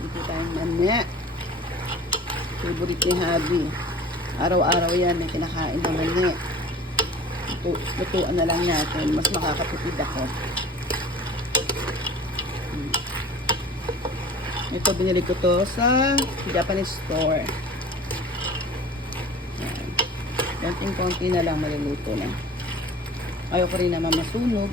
Dito tayong mani. Favorite ni Habi. Araw-araw yan, may kinakain ng mani. Lutuan na lang natin. Mas makakatipid ako. Ito, binili ko to sa Japanese store. Konting-konti na lang maluluto na. Ayoko rin naman masunog.